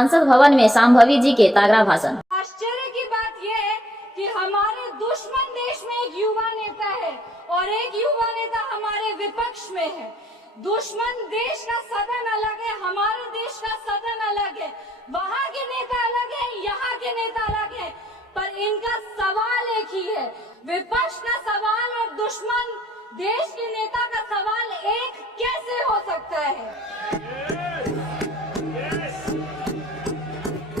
सांसद भवन में शांभवी जी के तागड़ा भाषण। आश्चर्य की बात यह है कि हमारे दुश्मन देश में एक युवा नेता है और एक युवा नेता हमारे विपक्ष में है। दुश्मन देश का सदन अलग है, हमारे देश का सदन अलग है, वहाँ के नेता अलग है, यहाँ के नेता अलग है, पर इनका सवाल एक ही है। विपक्ष का सवाल और दुश्मन देश के नेता का सवाल एक कैसे हो सकता है?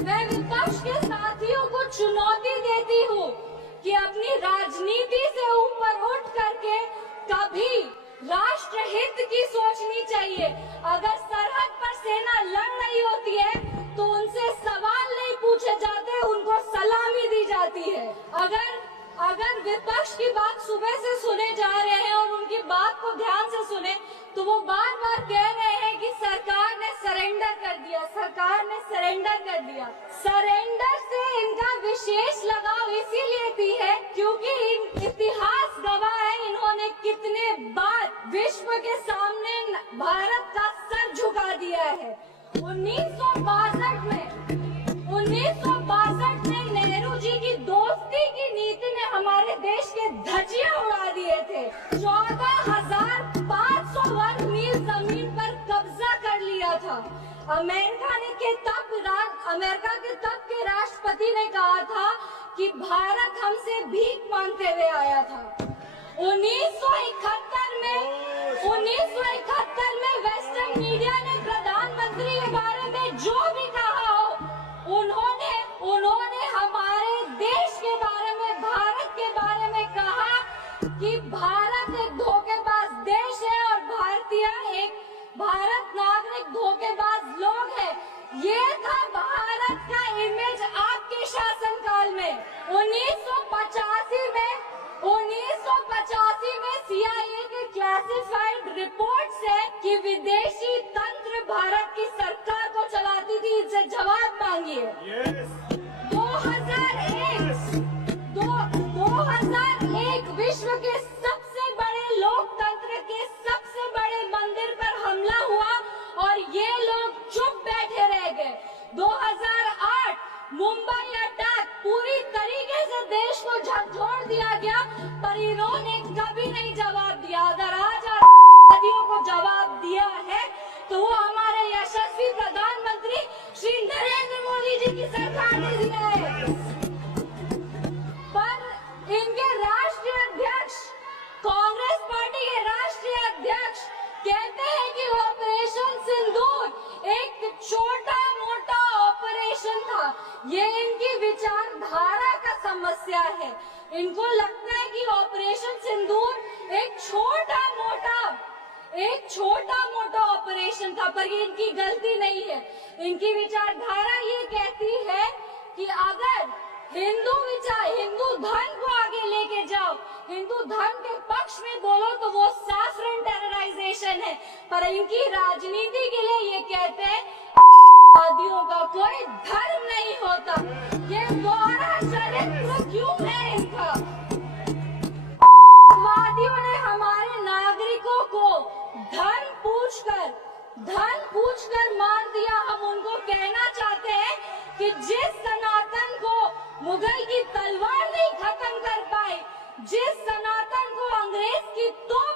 मैं विपक्ष के साथियों को चुनौती देती हूँ कि अपनी राजनीति से ऊपर उठ करके कभी राष्ट्र हित की सोचनी चाहिए। अगर सरहद पर सेना लड़ रही होती है तो उनसे सवाल नहीं पूछे जाते, उनको सलामी दी जाती है। अगर विपक्ष की बात सुबह से सुने जा रहे हैं और उनकी बात को ध्यान से सुने तो वो बार बार कह रहे हैं कि सरकार ने सरेंडर कर दिया, सरकार ने सरेंडर कर दिया। सरेंडर से इनका विशेष लगाव इसीलिए भी है क्योंककि इतिहास गवाह है इन्होंने कितने बार विश्व के सामने भारत का सर झुका दिया है। 1962 में नेहरू जी की दोस्ती की नीति ने हमारे देश के धज्जियां उड़ा दिए थे। 14,500 वर्ग मील जमीन पर कब्जा कर लिया था। अमेरिका के तब के राष्ट्रपति ने कहा था कि भारत हमसे भीख मांगते हुए आया था। 1971 में वेस्टर्न मीडिया ने प्रधानमंत्री के बारे में जो भी कहा हो, उन्होंने हमारे देश के बारे में, भारत के बारे में कहा कि भारत एक धोखेबाज देश है और भारत नागरिक धोखेबाज लोग हैं। ये था भारत का इमेज आपके शासनकाल में। 1985 में CIA के क्लासिफाइड रिपोर्ट्स है कि विदेशी तंत्र भारत की सरकार को चलाती थी। इनसे जवाब मांगिए। 2001 विश्व के सबसे बड़े लोकतंत्र के सबसे बड़े मंदिर पर हमला हुआ और ये लोग चुप बैठे रह गए। 2008 मुंबई अटैक पूरी तरीके से देश को झकझोर दिया गया, पर इन्होंने कभी नहीं जवाब दिया। अगर आज आतंकवादियों को जवाब दिया है तो वो हमारे यशस्वी प्रधानमंत्री श्री नरेंद्र मोदी जी की सरकार ने दिया है। पर इनके राष्ट्रीय अध्यक्ष, कांग्रेस पार्टी के राष्ट्रीय अध्यक्ष कहते हैं कि ऑपरेशन सिंदूर एक छोटा मोटा ऑपरेशन था। ये इनकी विचारधारा का समस्या है। इनको लगता है कि ऑपरेशन सिंदूर एक छोटा मोटा ऑपरेशन था, पर ये इनकी गलती नहीं है। इनकी विचारधारा ये कहती है कि अगर हिंदू धर्म को आगे लेके जाओ, हिंदू धर्म के पक्ष में बोलो तो वो सैफरन टेरराइजेशन है, पर इनकी राजनीति के लिए ये कहते हैं आतंकवादियों का कोई धर्म नहीं होता। ये दोहरा चरित्र क्यों है इनका? आतंकवादियों ने हमारे नागरिकों को धर्म पूछकर मार दिया। हम उनको कहना चाहते हैं कि जिस सनातन को मुगल की तलवार नहीं खत्म कर पाई, जिस सनातन को अंग्रेज की तोप